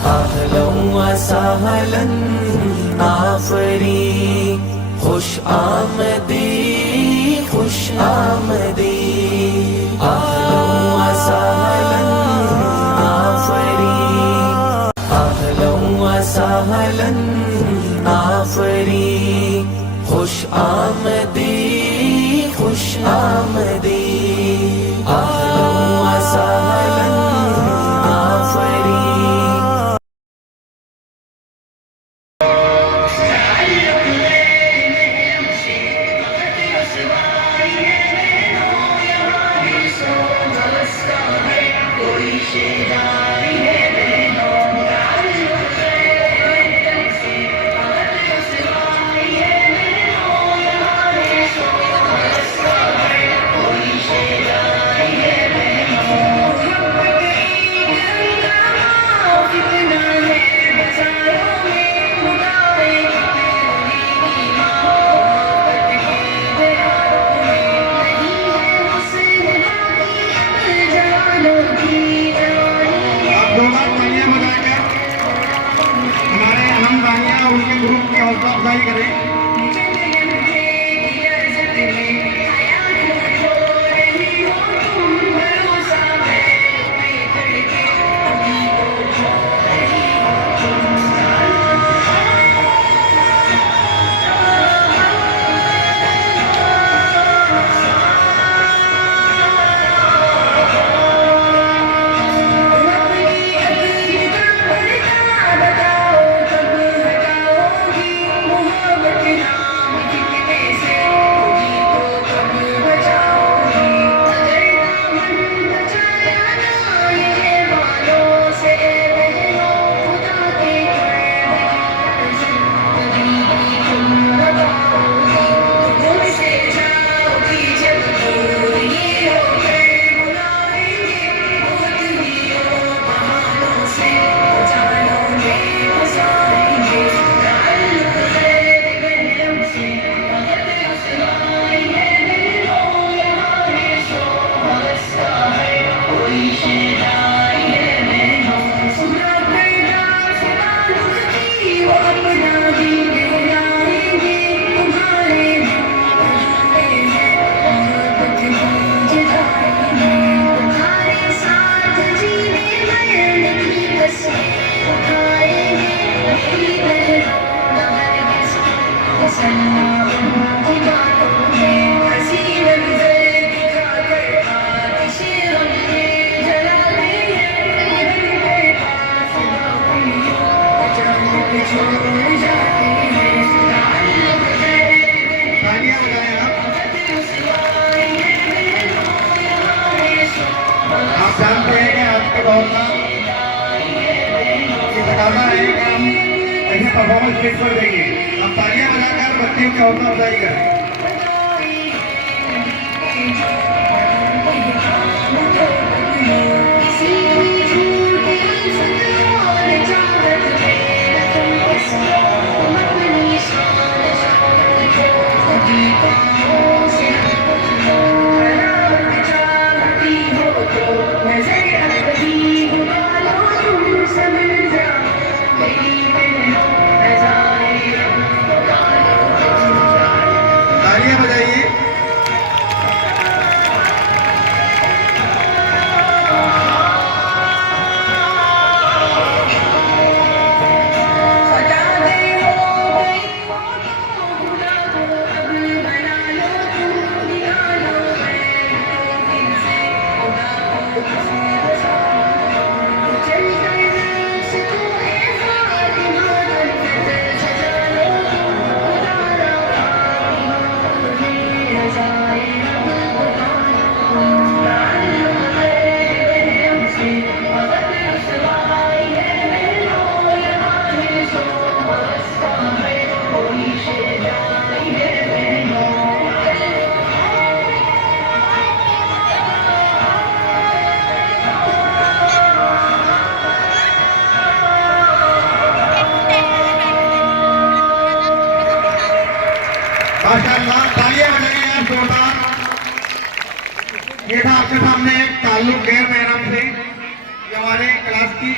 अहलन व सहलन आफरी, खुश आमदी खुश आमदी। अहलन व सहलन आफरी, अहलन व सहलन आफरी, खुश आमदी खुश आमदी। अहलन व सहलन आफरी। उनके ग्रुप की हौसला अफजाई करें। आप जानते हैं कि आज के दौर का ये बताना है कि हम ऐसे परफॉर्मेंस स्टेज पर देंगे। हम तालियां बजाकर बच्चियों की हौसला अफजाई करें। माशाअल्लाह, तालियां बजाइए यार जोरदार। ये था आपके सामने एक ताल्लुक गैर महरम से, ये हमारे क्लास की